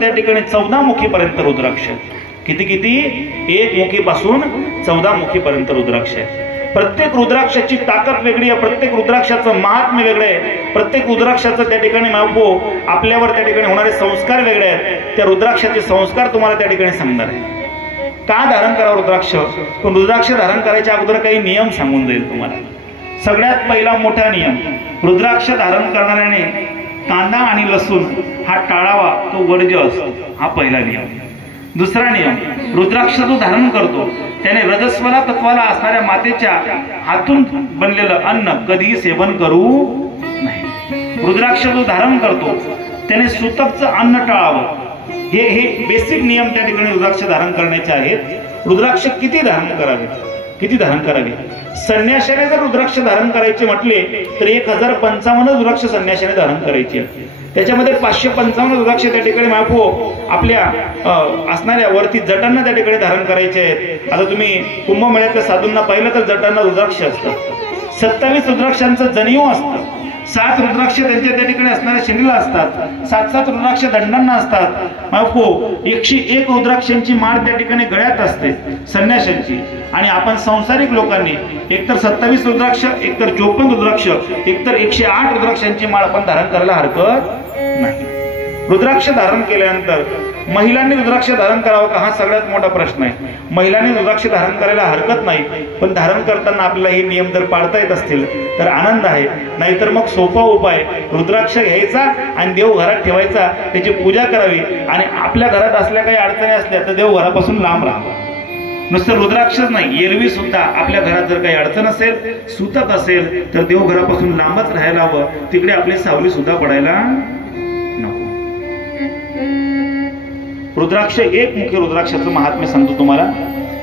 त्या ठिकाणी 14 मुखीपर्यंत रुद्राक्ष. किती किती? 1 मुखीपासून 14 मुखीपर्यंत रुद्राक्ष आहे. प्रत्येक रुद्राक्षाची ताकद वेगळी आहे, प्रत्येक रुद्राक्षाचं महात्म्य वेगळं आहे, प्रत्येक रुद्राक्षाचं त्या ठिकाणी आपल्यावर त्या ठिकाणी होणारे संस्कार वेगळे आहेत. त्या रुद्राक्षाचे संस्कार तुम्हाला त्या ठिकाणी सांगणार आहे. का धारण करावं रुद्राक्ष? पण रुद्राक्ष धारण करायच्या अगोदर काही नियम सांगून जाईल तुम्हाला. सगळ्यात पहिला मोठा नियम, रुद्राक्ष धारण करणाऱ्याने कांदा आणि लसूण हा टाळावा, तो वर्ज्य असतो. हा पहिला नियम. दुसरा नियम, रुद्राक्ष जो धारण करतो त्याने रजस्वला तत्वाला असणाऱ्या मातेच्या हातून बनलेलं अन्न कधीही सेवन करू नाही. रुद्राक्ष जो धारण करतो त्याने सूतकचं अन्न टाळावं. हे बेसिक नियम त्या ठिकाणी रुद्राक्ष धारण करण्याचे आहेत. रुद्राक्ष किती धारण करावे? किती धारण करावे? संन्याशाने जर रुद्राक्ष धारण करायचे म्हटले तर 1055 रुद्राक्ष संन्याशाने धारण करायचे. त्याच्यामध्ये 555 रुद्राक्ष त्या ठिकाणी आपल्या असणाऱ्या वरती जटांना त्या ठिकाणी धारण करायचे आहेत. आता तुम्ही कुंभमेळ्यातल्या साधूंना पाहिलं तर जटांना रुद्राक्ष असतात. 27 रुद्राक्षांचं जनिव असतं. 7 रुद्राक्ष त्यांच्या त्या ठिकाणी असणाऱ्या शिणीला असतात. 7 रुद्राक्ष दंडांना असतात. 101 रुद्राक्षांची माळ त्या ठिकाणी गळ्यात असते संन्याशांची. आणि आपण संसारिक लोकांनी एकतर 27 रुद्राक्ष, एकतर 54 रुद्राक्ष, एकतर 108 रुद्राक्षांची माळ आपण धारण करायला हरकत नाही. रुद्राक्ष धारण केल्यानंतर महिलांनी रुद्राक्ष धारण करावं का? हा सगळ्यात मोठा प्रश्न आहे. महिलांनी रुद्राक्ष धारण करायला हरकत नाही, पण धारण करताना आपल्याला हे नियम जर पाळता येत असतील तर आनंद आहे. नाहीतर मग सोपा उपाय, रुद्राक्ष घ्यायचा आणि देव घरात ठेवायचा, त्याची पूजा करावी. आणि आपल्या घरात असल्या काही अडचणी असल्या तर देव घरापासून लांब राहावं. नुसतं रुद्राक्षच नाही, एरवी सुद्धा आपल्या घरात जर काही अडचण असेल, सुतक असेल तर देव घरापासून लांबच राहायला हवं. तिकडे आपली सावली सुद्धा पडायला नको. रुद्राक्ष, 1 मुखी रुद्राक्षाचं महात्म्य सांगतो तुम्हाला.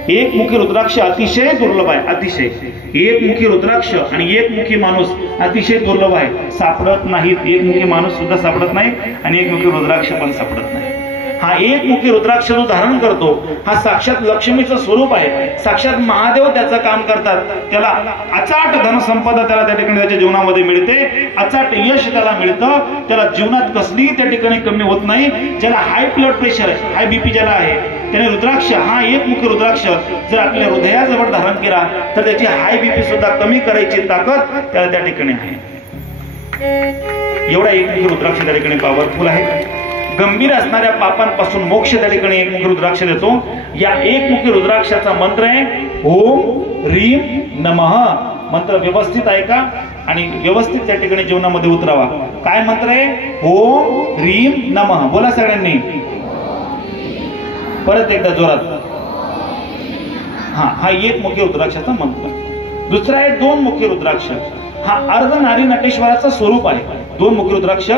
1 मुखी रुद्राक्ष अतिशय दुर्लभ आहे. अतिशय 1 मुखी रुद्राक्ष आणि 1 मुखी माणूस अतिशय दुर्लभ आहे. सापडत नाहीत. 1 मुखी माणूस सुद्धा सापडत नाही आणि 1 मुखी रुद्राक्ष पण सापडत नाही. हा 1 मुखी रुद्राक्ष जो धारण करतो हा साक्षात लक्ष्मीचं स्वरूप आहे. साक्षात महादेव त्याचं काम करतात. त्याला अचाट धनसंपदा त्याला त्या ठिकाणी त्याच्या जीवनामध्ये मिळते. अचाट यश त्याला मिळतं. त्याला जीवनात कसलीही त्या ठिकाणी कमी होत नाही. ज्याला high blood pressure, high BP ज्याला आहे, त्याने रुद्राक्ष हा 1 मुखी रुद्राक्ष जर आपल्या हृदयाजवळ धारण केला तर त्याची हाय बीपी सुद्धा कमी करायची ताकद त्याला त्या ठिकाणी आहे. एवढा 1 मुखी रुद्राक्ष त्या ठिकाणी पॉवरफुल आहे. गंभीर असणाऱ्या पापांपासून मोक्ष त्या ठिकाणी 1 मुखी रुद्राक्ष देतो. या 1 मुखी रुद्राक्षाचा मंत्र आहे ओम ह्रीम नमः. मंत्र व्यवस्थित ऐका आणि व्यवस्थित त्या ठिकाणी जीवनामध्ये उतरावा. काय मंत्र आहे? ओम ह्रीम नमः. बोला सगळ्यांनी परत एकदा जोरात. हा 1 मुखी रुद्राक्षाचा मंत्र. दुसरा आहे 2 मुखी रुद्राक्ष. हा अर्धनारी नटेश्वराचं स्वरूप आहे. 2 मुखी रुद्राक्ष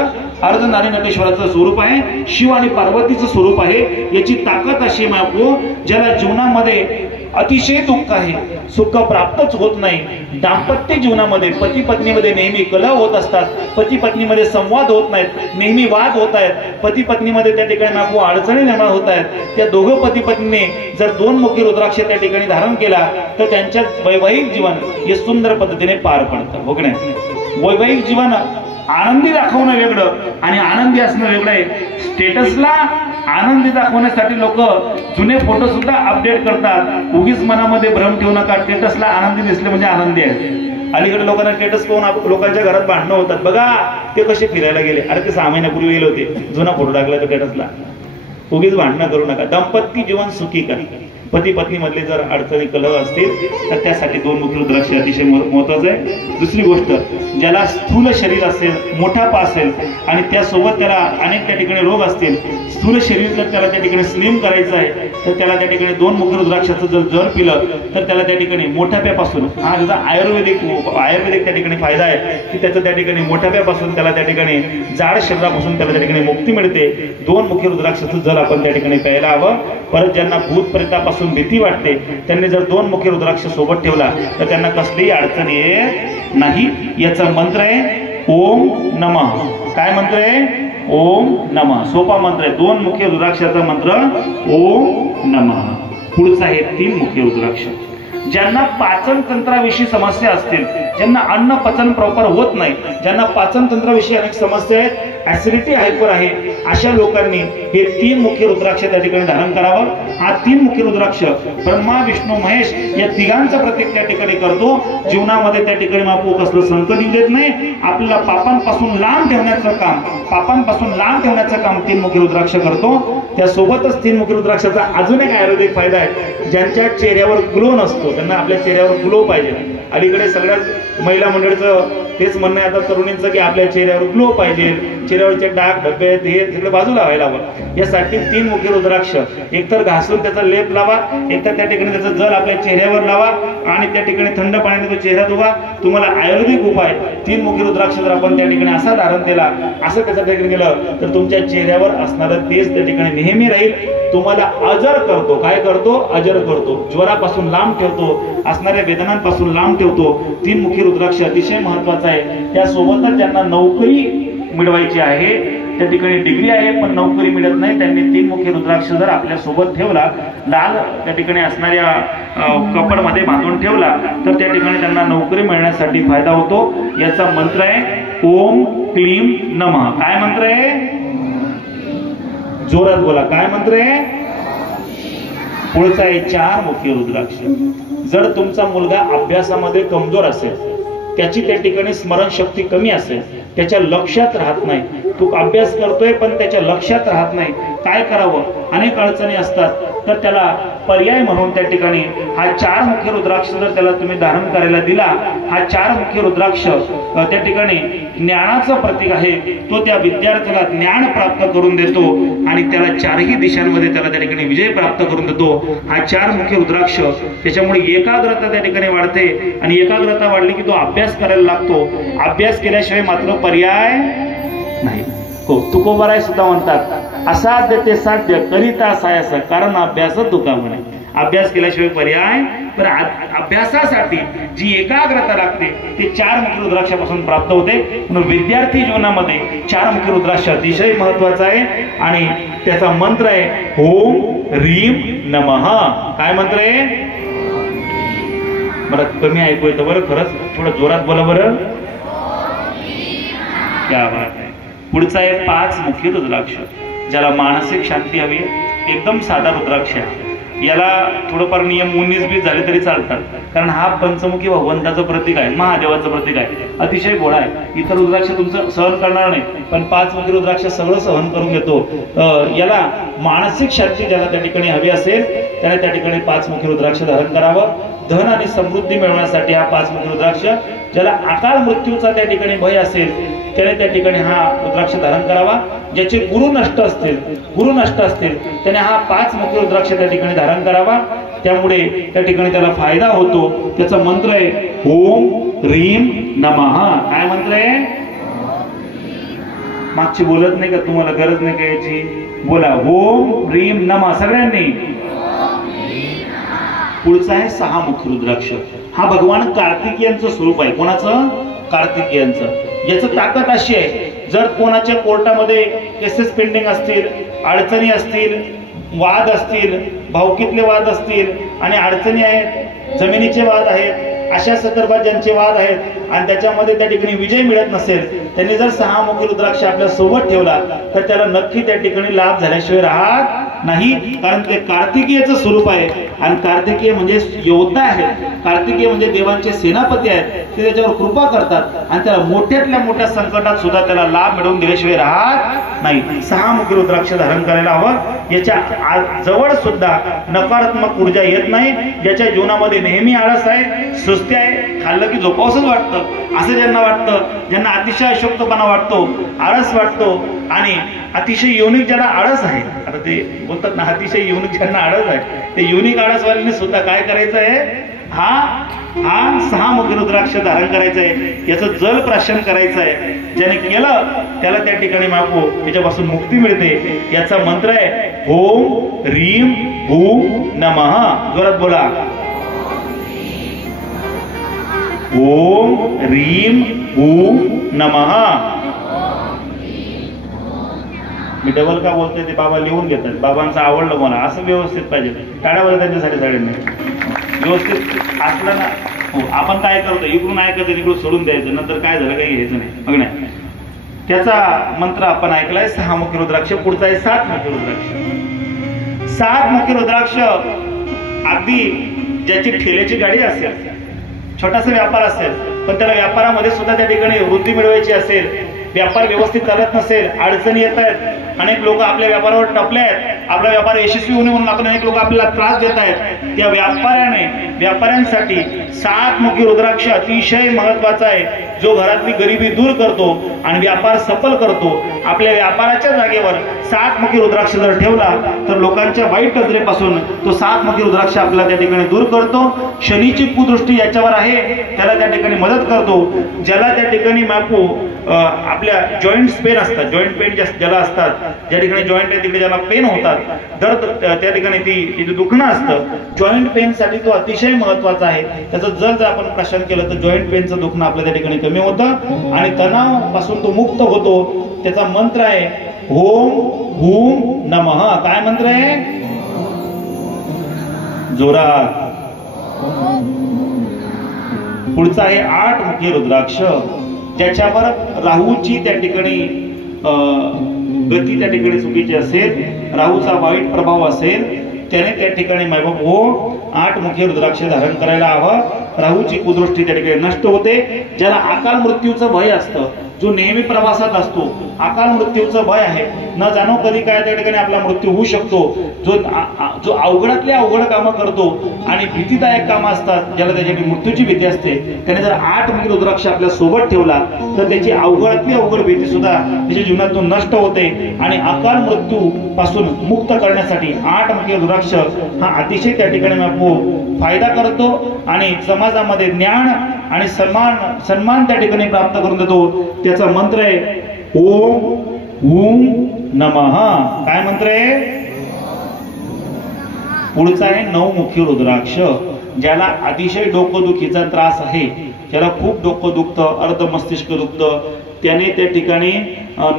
अर्धनारी नटेश्वराचं स्वरूप आहे. शिव आणि पार्वतीचं स्वरूप आहे. याची ताकद अशी ज्याला जीवनामध्ये अतिशय दुःख आहे, सुख प्राप्तच होत नाही, दाम्पत्य जीवनामध्ये पती पत्नीमध्ये नेहमी कलह होत असतात, पती पत्नीमध्ये संवाद होत नाहीत, नेहमी वाद होत आहेत, पती पत्नीमध्ये त्या ठिकाणी अडचणी निर्माण होत आहेत. त्या दोघं पती पत्नीने जर 2 मुखी रुद्राक्ष त्या ठिकाणी धारण केला तर त्यांच्या वैवाहिक जीवन हे सुंदर पद्धतीने पार पडतं. हो की नाही? वैवाहिक जीवन आनंदी दाखवणं वेगळं आणि आनंदी असणं वेगळं आहे. स्टेटसला आनंदी दाखवण्यासाठी लोक जुने फोटो सुद्धा अपडेट करतात. उगीच मनामध्ये भ्रम ठेवू नका. स्टेटसला आनंदी दिसले म्हणजे आनंदी आहे. अलीकडे लोकांना स्टेटस पाहून लोकांच्या घरात भांडणं होतात. बघा ते कसे फिरायला गेले. अरे ते 6 महिन्यापूर्वी गेले होते, जुना फोटो टाकला स्टेटसला. उगीच भांडणं करू नका. दाम्पत्य जीवन सुखी करा. पती पत्नी मधले जर अडचणी कलह असतील तर त्यासाठी 2 मुखी रुद्राक्ष अतिशय महत्वाचं आहे. दुसरी गोष्ट, ज्याला स्थूल शरीर असेल, मोठापा असेल आणि त्यासोबत त्याला अनेक त्या ठिकाणी रोग असतील, स्थूल शरीर जर त्याला त्या ठिकाणी स्लिम करायचं आहे तर त्याला त्या ठिकाणी 2 मुखी रुद्राक्षाचं जर पिलं तर त्याला त्या ठिकाणी मोठाप्यापासून, हा त्याचा आयुर्वेदिक त्या ठिकाणी फायदा आहे की त्याचं त्या ठिकाणी मोठाप्यापासून त्याला त्या ठिकाणी जाड शरीरापासून त्याला त्या ठिकाणी मुक्ती मिळते. 2 मुखी रुद्राक्षाचं जल आपण त्या ठिकाणी प्यायला हवं. परत ज्यांना भूत प्रेतापासून भीती वाटते त्यांनी जर 2 मुखी रुद्राक्ष सोबत ठेवला तर त्यांना कसलीही अडचण येत नाही. याचा मंत्र आहे ओम नमः. काय मंत्र आहे? ओम नमः. सोपा मंत्र आहे. 2 मुखी रुद्राक्षाचा मंत्र ओम नमः. पुढचा आहे 3 मुखी रुद्राक्ष. ज्यांना पाचन तंत्राविषयी समस्या असतील, ज्यांना अन्न पचन प्रॉपर होत नाही, ज्यांना पाचन तंत्राविषयी अनेक समस्या आहेत, ऍसिडिटी हायपर आहे, अशा लोकांनी हे 3 मुखी रुद्राक्ष त्या ठिकाणी धारण करावं. हा 3 मुखी रुद्राक्ष ब्रह्मा विष्णू महेश या तिघांचं प्रतीक त्या ठिकाणी करतो. जीवनामध्ये त्या ठिकाणी मापू कसलं संकट येऊ देत नाही, आपल्याला पापांपासून लांब ठेवण्याचं काम, पापांपासून लांब ठेवण्याचं काम 3 मुखी रुद्राक्ष करतो. त्यासोबतच 3 मुखी रुद्राक्षाचा अजून एक आयुर्वेदिक फायदा आहे. ज्यांच्या चेहऱ्यावर ग्लो नसतो त्यांना आपल्या चेहऱ्यावर ग्लो पाहिजे. अलीकडे सगळ्याच महिला मंडळीचं तेच म्हणणं आहे आता तरुणींचं की आपल्या चेहऱ्यावर ग्लो पाहिजे, चेहऱ्यावरचे डाग धब्बे हे सगळं बाजूला व्हायला हवं. यासाठी 3 मुखी रुद्राक्ष एकतर घासून त्याचा लेप लावा, एकतर त्या ठिकाणी त्याचं जल आपल्या चेहऱ्यावर लावा आणि त्या ठिकाणी थंड पाण्याने तो चेहरा धुवा. तुम्हाला आयुर्वेदिक उपाय 3 मुखी रुद्राक्ष जर आपण त्या ठिकाणी असा धारण केला, असं त्याच्या ठिकाणी केलं तर तुमच्या चेहऱ्यावर असणारं तेज त्या ठिकाणी नेहमी राहील. तुम्हाला अजर करतो. काय करतो? अजर करतो. ज्वरापासून लांब ठेवतो, असणाऱ्या वेदनांपासून लांब ठेवतो. 3 मुखी रुद्राक्ष अतिशय महत्वाचा आहे. त्यासोबतच ज्यांना नोकरी मिळवायची आहे, त्या ठिकाणी डिग्री आहे पण नोकरी मिळत नाही, त्यांनी 3 मुखी रुद्राक्ष जर आपल्या सोबत ठेवला, लाल त्या ठिकाणी असणाऱ्या कपडमध्ये बांधून ठेवला तर त्या ठिकाणी त्यांना नोकरी मिळण्यासाठी फायदा होतो. याचा मंत्र आहे ओम क्लीम नमः. काय मंत्र आहे? जोरात बोला. काय मंत्र आहे? पुढचा आहे 4 मुखी रुद्राक्ष. जर तुमचा मुलगा अभ्यासामध्ये कमजोर असेल, त्याची त्या ठिकाणी स्मरणशक्ती कमी असेल, त्याच्या लक्षात राहत नाही, तो अभ्यास करतोय पण त्याच्या लक्षात राहत नाही, काय करावं? अनेक अडचणी असतात. तर त्याला पर्याय म्हणून त्या ठिकाणी हा 4 मुखी रुद्राक्ष जर त्याला तुम्ही धारण करायला दिला, हा 4 मुखी रुद्राक्ष त्या ठिकाणी ज्ञानाचं प्रतीक आहे. तो त्या विद्यार्थ्याला ज्ञान प्राप्त करून देतो आणि त्याला 4ही दिशांमध्ये त्याला त्या ठिकाणी विजय प्राप्त करून देतो. हा 4 मुखी रुद्राक्ष त्याच्यामुळे एकाग्रता त्या ठिकाणी वाढते आणि एकाग्रता वाढली की तो अभ्यास करायला लागतो. अभ्यास केल्याशिवाय मात्र पर्याय नाही. हो, तुकोबाराय सुद्धा म्हणतात असाध्य ते साध्य करिता सायस, कारण अभ्यास तुका म्हणे. अभ्यास केल्याशिवाय पर्याय. पण अभ्यासासाठी जी एकाग्रता लागते ती 4 मुखी रुद्राक्षापासून प्राप्त होते. म्हणून विद्यार्थी जीवनामध्ये 4 मुखी रुद्राक्ष अतिशय महत्वाचा आहे आणि त्याचा मंत्र आहे ओम ह्रीम नमः. काय मंत्र आहे? बरं कमी ऐकू येतं बरं, खरंच थोडं जोरात बोला बरं. क्या बात आहे. पुढचा आहे 5 मुखी रुद्राक्ष. ज्याला मानसिक शांती हवी, एकदम साधा रुद्राक्ष आहे. याला थोडंफार नियम 19-20 झाले तरी चालतात, कारण हा पंचमुखी भगवंताचं प्रतीक आहे, महादेवाचं प्रतीक आहे, अतिशय गोड आहे. इतर रुद्राक्ष तुमचं सहन करणार नाही, पण 5 मुखी रुद्राक्ष सगळं सहन करून घेतो. याला मानसिक शांती ज्याला त्या ठिकाणी हवी असेल त्याने त्या ठिकाणी 5 मुखी रुद्राक्ष धारण करावं. धन आणि समृद्धी मिळवण्यासाठी हा 5 मुखी रुद्राक्ष. ज्याला अकाल मृत्यूचा त्या ठिकाणी भय असेल त्याने त्या ठिकाणी हा रुद्राक्ष धारण करावा. ज्याचे गुरु नष्ट असतील त्याने हा 5 मुखी रुद्राक्ष त्या ठिकाणी धारण करावा. त्यामुळे त्या ठिकाणी त्याला फायदा होतो. त्याचा मंत्र आहे ओम ह्रीम नमः. काय मंत्र आहे? मागची बोलत नाही का? तुम्हाला गरज नाही का याची? बोला ओम ह्रीम नमः सगळ्यांनी. पुढचा आहे 6 मुखी रुद्राक्ष. हा भगवान कार्तिकेयांचं स्वरूप आहे. कोणाचं? कार्तिकेयांचं. याचं ताकद अशी आहे, जर कोणाच्या कोर्टामध्ये केसेस पेंडिंग असतील, अडचणी असतील, वाद असतील, भावकीतले वाद असतील आणि अडचणी आहेत, जमिनीचे वाद आहेत, अशा संदर्भात ज्यांचे वाद आहेत आणि त्याच्यामध्ये त्या ठिकाणी विजय मिळत नसेल, त्यांनी जर 6 मुखी रुद्राक्ष आपल्या सोबत ठेवला तर त्याला नक्की त्या ठिकाणी लाभ झाल्याशिवाय राहत नाही. कारण ते कार्तिकेयचं स्वरूप आहे आणि कार्तिकेय म्हणजे योद्धा आहेत. कार्तिकेय म्हणजे देवांचे सेनापती आहेत. ते त्याच्यावर कृपा करतात आणि त्याला मोठ्यातल्या मोठ्या संकटात सुद्धा त्याला लाभ मिळवून दिल्याशिवाय राहत नाही. 6 मुखी रुद्राक्ष धारण करायला हवं. याच्या जवळ सुद्धा नकारात्मक ऊर्जा येत नाही. ज्याच्या जीवनामध्ये नेहमी आळस आहे, सुस्ती आहे, खाल्लं की झोपावसंच वाटतं असं ज्यांना वाटतं, ज्यांना अतिशय अशक्तपणा वाटतो, आळस वाटतो आणि अतिशय युनिक ज्यांना आळस आहे, आता ते बोलतात ना अतिशय युनिक ज्यांना आळस आहे, ते युनिक आळसवाल्यांनी सुद्धा काय करायचं आहे? हा 6 मुखी रुद्राक्ष धारण करायचं आहे. याचं जल प्राशन करायचं आहे. ज्याने केलं त्याला त्या ठिकाणी मागो त्याच्यापासून मुक्ती मिळते. याचा मंत्र आहे ओम ह्रीम हूम नमः. जोरात बोला. ओम ह्रीम हूम नमः. मी डबल का बोलतोय ते बाबा लिहून घेतात. बाबांचं आवडलं मला, असं व्यवस्थित पाहिजे. टाळ्या वाजवा त्यांच्यासाठी सगळ्यांनी. व्यवस्थित असला ना, हो आपण काय करतो इकडून ऐकायचं इकडून सोडून द्यायचं, नंतर काय झालं काही घ्यायचं नाही मग नाही. त्याचा मंत्र आपण ऐकलाय 6 मुखी रुद्राक्ष. पुढचा आहे 7 मुखी रुद्राक्ष. 7 मुखी रुद्राक्ष अगदी ज्याची ठेल्याची गाडी असेल, छोटासा व्यापार असेल, पण त्याला व्यापारामध्ये सुद्धा त्या ठिकाणी वृद्धी मिळवायची असेल, व्यापार व्यवस्थित चालत नसेल, अडचणी येत आहेत, अनेक लोक आपल्या व्यापारावर टपले आहेत, आपला व्यापार यशस्वी होणे म्हणून आपण अनेक लोक आपल्याला त्रास देत आहेत, त्या व्यापाऱ्यांसाठी 7 मुखी रुद्राक्ष अतिशय महत्वाचा आहे, जो घरातली गरिबी दूर करतो आणि व्यापार सफल करतो. आपल्या व्यापाराच्या जागेवर 7 मुखी रुद्राक्ष जर ठेवला तर लोकांच्या वाईट नजरेपासून तो 7 मुखी रुद्राक्ष आपल्याला त्या ठिकाणी दूर करतो. शनीची कुदृष्टी याच्यावर आहे त्याला त्या ठिकाणी मदत करतो. ज्याला त्या ठिकाणी मापू आपल्या जॉईंट पेन असतात, जॉईंट पेन ज्याला असतात, ज्या ठिकाणी जॉईंट आहे तिकडे ज्याला पेन होतात, दर्द त्या ठिकाणी ती दुखणं असतं, जॉईंट पेन साठी तो अतिशय महत्वाचा आहे. त्याचं जर आपण प्राशन केलं तर जॉईंट पेनचं दुखणं आपल्या त्या ठिकाणी कमी होतं आणि तणाव पासून तो मुक्त होतो. त्याचा मंत्र आहे ओम हूम नमः. काय मंत्र आहे? जोरात. पुढचा आहे 8 मुखी रुद्राक्ष, ज्याच्यावर राहूची त्या ठिकाणी गती त्या ठिकाणी चुकीची असेल, राहूचा वाईट प्रभाव असेल, त्याने त्या ठिकाणी मायबाप हो 8 मुखी रुद्राक्ष धारण करायला हवं. राहूची कुदृष्टी त्या ठिकाणी नष्ट होते. ज्याला अकाल मृत्यूचं भय असतं, जो नेहमी प्रवासात असतो, अकाल मृत्यूचं भय आहे, न जाणो कधी काय त्या ठिकाणी आपला मृत्यू होऊ शकतो, जो अवघडातले अवघड कामं करतो आणि भीतीदायक कामं असतात, ज्याला त्याच्या मृत्यूची भीती असते, त्याने जर 8 मुखी रुद्राक्ष आपल्या सोबत ठेवला तर त्याची अवघडातली अवघड भीती सुद्धा त्याच्या जीवनातून नष्ट होते आणि अकाल मृत्यू पासून मुक्त करण्यासाठी 8 मुखी रुद्राक्ष हा अतिशय त्या ठिकाणी फायदा करतो आणि समाजामध्ये ज्ञान आणि सन्मान त्या ठिकाणी प्राप्त करून देतो. त्याचा मंत्र आहे ओम हूम नमः. काय मंत्र आहे? पुढचा आहे 9 मुखी रुद्राक्ष, ज्याला अतिशय डोकदुखीचा त्रास आहे, ज्याला खूप डोकं दुखतं, अर्ध मस्तिष्क दुखतं, त्याने त्या ठिकाणी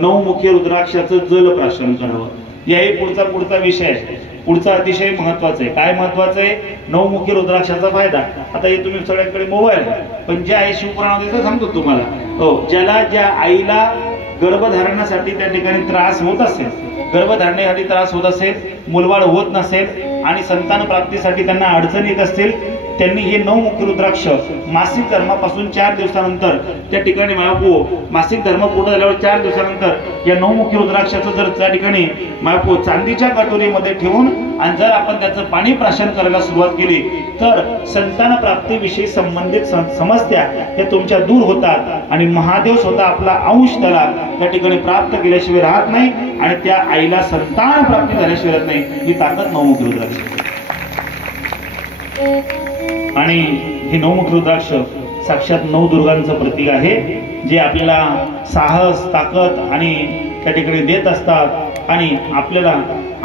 9 मुखी रुद्राक्षाचं जल प्राशन करावं. याही पुढचा विषय आहे. पुढचा अतिशय महत्वाचा आहे. काय महत्वाचं आहे? 9 मुखी रुद्राक्षाचा फायदा. आता हे तुम्ही सगळ्यांकडे मोबाईल आहे, पण जे आहे शिवपुराणामध्ये सांगतो तुम्हाला. हो, ज्या आईला गर्भधारणासाठी त्या ठिकाणी त्रास होत असेल, गर्भधारणेसाठी त्रास होत असेल, मुलबाळ होत नसेल आणि संतान प्राप्तीसाठी त्यांना अडचण येत असतील, त्यांनी हे 9 मुखी रुद्राक्ष मासिक धर्मापासून 4 दिवसानंतर त्या ठिकाणी मासिक धर्म पूर्ण झाल्यावर 4 दिवसानंतर या 9 मुखी रुद्राक्षाचं जर त्या ठिकाणी चांदीच्या कटोरीमध्ये ठेवून आणि जर आपण त्याचं पाणी प्राशन करायला सुरुवात केली तर संतान प्राप्तीविषयी संबंधित समस्या हे तुमच्या दूर होतात आणि महादेव स्वतः आपला अंश त्या ठिकाणी प्राप्त केल्याशिवाय राहत नाही आणि त्या आईला संतान प्राप्ती झाल्याशिवाय राहत नाही. ही ताकद 9 मुखी रुद्राक्ष. आणि हे 9 मुखी रुद्राक्ष साक्षात 9 दुर्गांचं प्रतीक आहे, जे आपल्याला साहस, ताकद आणि त्या ठिकाणी देत असतात. आणि आपल्याला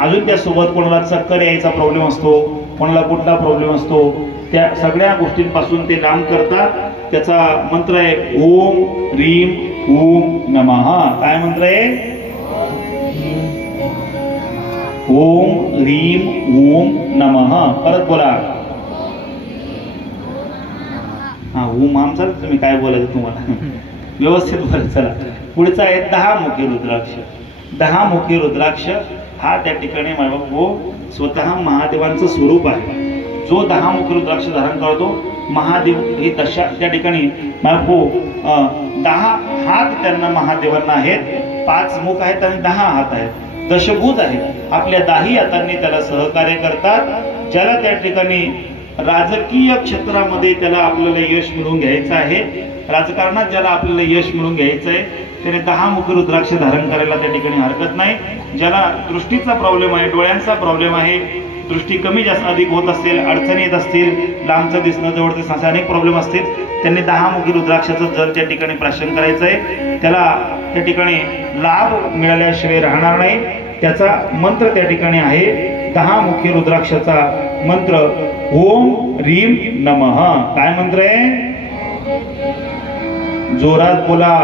अजून त्यासोबत कोणाला चक्कर यायचा प्रॉब्लेम असतो, कोणाला कुठला प्रॉब्लेम असतो, त्या सगळ्या गोष्टींपासून ते लांब करतात. त्याचा मंत्र आहे ओम ह्रीम ओम नमः. काय मंत्र आहे? ओम ह्रीम ओम नमः. परत बोला. हा ओम आम चालत, तुम्ही काय बोलायचं तुम्हाला व्यवस्थित बोला. चला पुढचा आहे 10 मुखी रुद्राक्ष. 10 मुखी रुद्राक्ष हा त्या ठिकाणी स्वतः महादेवांचं स्वरूप आहे. जो 10 मुखी रुद्राक्ष धारण करतो, महादेव हे दशा त्या ठिकाणी 10 हात त्यांना महादेवांना आहेत, 5 मुख आहेत आणि 10 हात आहेत, दशभुज आहेत. आपल्या 10 हातांनी त्याला सहकार्य करतात. ज्याला त्या ठिकाणी राजकीय क्षेत्रामध्ये त्याला आपल्याला यश मिळवून घ्यायचं आहे, राजकारणात ज्याला आपल्याला यश मिळवून घ्यायचं आहे, त्याने 10 मुखी रुद्राक्ष धारण करायला त्या ठिकाणी हरकत नाही. ज्याला दृष्टीचा प्रॉब्लेम आहे, डोळ्यांचा प्रॉब्लेम आहे, दृष्टी कमी जास्त अधिक होत असेल, अडचणी येत असतील, लांबचं दिसणं, जवळचं दिसणं, अनेक प्रॉब्लेम असतील, त्यांनी 10 मुखी रुद्राक्षाचं जल त्या ठिकाणी प्राशन करायचं आहे. त्याला त्या ठिकाणी लाभ मिळाल्याशिवाय राहणार नाही. त्याचा मंत्र त्या ठिकाणी आहे 10 मुखी रुद्राक्षाचा मंत्र ओम ह्रीम नमः. काय मंत्र आहे? जोरात बोला.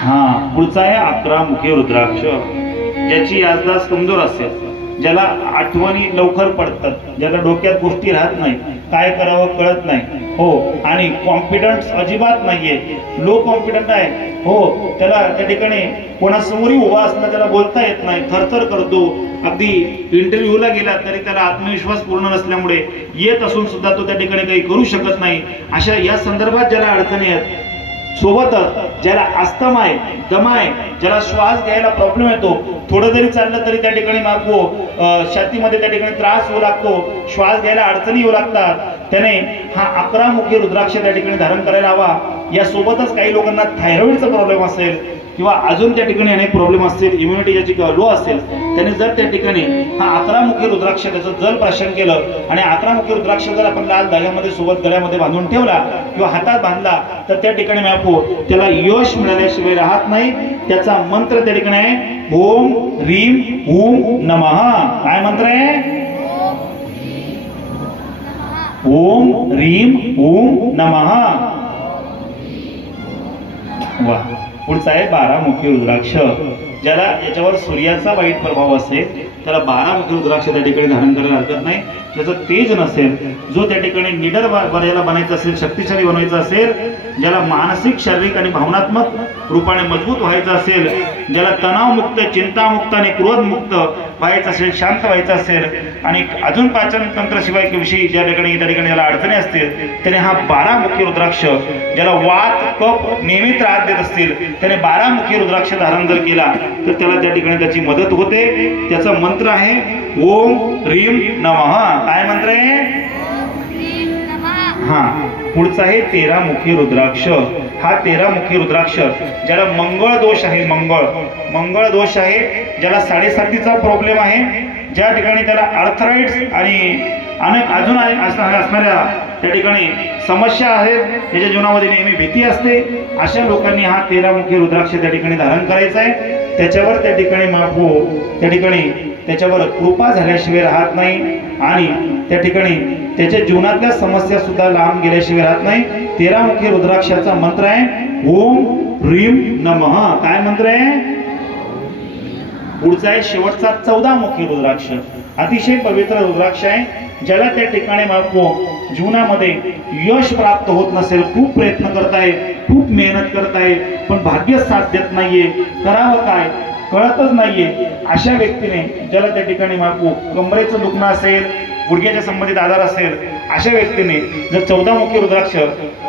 हा पुढचा आहे 11 मुखी रुद्राक्ष, ज्याची याजदास कमजोर असेल, ज्याला आठवणी लवकर पडतात, ज्याला डोक्यात गोष्टी राहत नाही, काय करावं कळत नाही, हो, आणि कॉन्फिडन्स अजिबात नाहीये, लो कॉन्फिडंट आहे, हो, त्याला त्या ठिकाणी कोणासमोरही उभा असताना त्याला बोलता येत नाही, थरथर करतो, अगदी इंटरव्ह्यूला गेला तरी त्याला आत्मविश्वास पूर्ण नसल्यामुळे येत असून सुद्धा तो त्या ठिकाणी काही करू शकत नाही, अशा या संदर्भात ज्याला अडचणी आहेत, सोबतच ज्याला अस्थमा आहे, दमा आहे, ज्याला श्वास घ्यायला प्रॉब्लेम येतो, थोडं जरी चाललं तरी त्या ठिकाणी छातीमध्ये त्या ठिकाणी त्रास होऊ लागतो, श्वास घ्यायला अडचणी येऊ लागतात, त्याने हा 11 मुखी रुद्राक्ष त्या ठिकाणी धारण करायला हवा. या सोबतच काही लोकांना थायरॉइडचा प्रॉब्लेम असेल किंवा अजून त्या ठिकाणी अनेक प्रॉब्लेम असतील, इम्युनिटी ज्याची लो असेल, त्याने जर त्या ठिकाणी हा 11 मुखी रुद्राक्ष त्याचं जल प्राशन केलं आणि 11 मुखी रुद्राक्ष जर आपण लाल धाग्यामध्ये सोबत गळ्यामध्ये बांधून ठेवला किंवा हातात बांधला तर त्या ठिकाणी त्याला यश मिळाल्याशिवाय राहत नाही. त्याचा मंत्र त्या ठिकाणी आहे ओम ह्रीम ओम नमः. काय मंत्र आहे? ओम ह्रीम ओम नमः. वा. पुढचा आहे 12 मुखी रुद्राक्ष. ज्याला याच्यावर सूर्याचा वाईट प्रभाव असेल त्याला 12 मुखी रुद्राक्ष त्या ठिकाणी धारण करायला हरकत नाही. त्याचं तेज नसेल, जो त्या ठिकाणी निडर बनायचं असेल, शक्तिशाली बनवायचं असेल, ज्याला मानसिक, शारीरिक आणि भावनात्मक रूपाने मजबूत व्हायचं असेल, ज्याला तणावमुक्त, चिंतामुक्त आणि क्रोधमुक्त व्हायचं असेल, शांत व्हायचं असेल आणि अजून पाचन तंत्राशिवाय विषयी ज्या ठिकाणी ज्याला अडचणी असतील त्याने हा 12 मुखी रुद्राक्ष, ज्याला वात कफ नेहमी त्रास देत असतील त्याने 12 मुखी रुद्राक्ष धारण जर केला तर त्याला त्या ठिकाणी त्याची मदत होते. त्याचा मंत्र आहे ओम ह्रीम नमः. काय मंत्र आहे? हा. पुढचा आहे 13 मुखी रुद्राक्ष. हा 13 मुखी रुद्राक्ष ज्याला मंगळ दोष आहे, मंगळ दोष आहे, ज्याला 7.5चा प्रॉब्लेम आहे, ज्या ठिकाणी त्याला आर्थराइड्स आणि अनेक अजून असणाऱ्या त्या ठिकाणी समस्या आहेत, त्याच्या जीवनामध्ये नेहमी भीती असते, अशा लोकांनी हा 13 मुखी रुद्राक्ष त्या ठिकाणी धारण करायचा आहे. त्याच्यावर त्या ठिकाणी त्या ठिकाणी त्याच्यावर कृपा झाल्याशिवाय राहत नाही आणि त्या ठिकाणी त्याच्या जीवनातल्या समस्या सुद्धा लांब गेल्याशिवाय राहत नाही. 13 मुखी रुद्राक्षाचा मंत्र आहे ओम ह्रीम नमः. काय मंत्र आहे? पुढचा आहे शेवटचा 14 मुखी रुद्राक्ष. अतिशय पवित्र रुद्राक्ष आहे. ज्याला त्या ठिकाणी जीवनामध्ये यश प्राप्त होत नसेल, खूप प्रयत्न करताय, खूप मेहनत करताय, पण भाग्य साथ देत नाहीये, करावं काय कळतच नाहीये, अशा व्यक्तीने ज्याला त्या ठिकाणी कमरेचं दुखणं असेल, गुडघ्याच्या संबंधित आजार असेल, अशा व्यक्तीने जर 14 मुखी रुद्राक्ष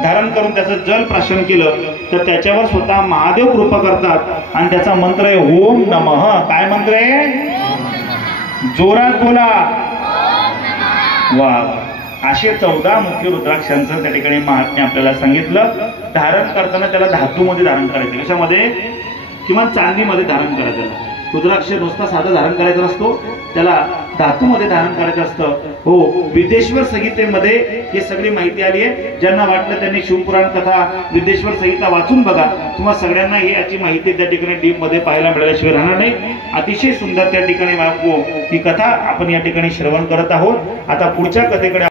धारण करून त्याचं जल प्राशन केलं तर त्याच्यावर स्वतः महादेव कृपा करतात आणि त्याचा मंत्र आहे ओम नमः. काय मंत्र आहे? जोरात बोला. वा. असे 14 मुखी रुद्राक्षांचं त्या ठिकाणी महात्म्य आपल्याला सांगितलं. धारण करताना त्याला धातूमध्ये धारण करायचं, कशामध्ये? किंवा चांदीमध्ये धारण करायचं. रुद्राक्ष नुसता साधा धारण करायचा नसतो, त्याला धातूमध्ये धारण करायचं असतं. हो. विद्येश्वर संहितेमध्ये ही सगळी माहिती आली आहे. ज्यांना वाटलं त्यांनी शिवपुराण कथा, विद्येश्वर संहिता वाचून बघा. तुम्हाला सगळ्यांना ही याची माहिती त्या ठिकाणी डीप मध्ये पाहायला मिळाल्याशिवाय राहणार नाही. अतिशय सुंदर त्या ठिकाणी ही कथा आपण या ठिकाणी श्रवण करत आहोत. आता पुढच्या कथेकडे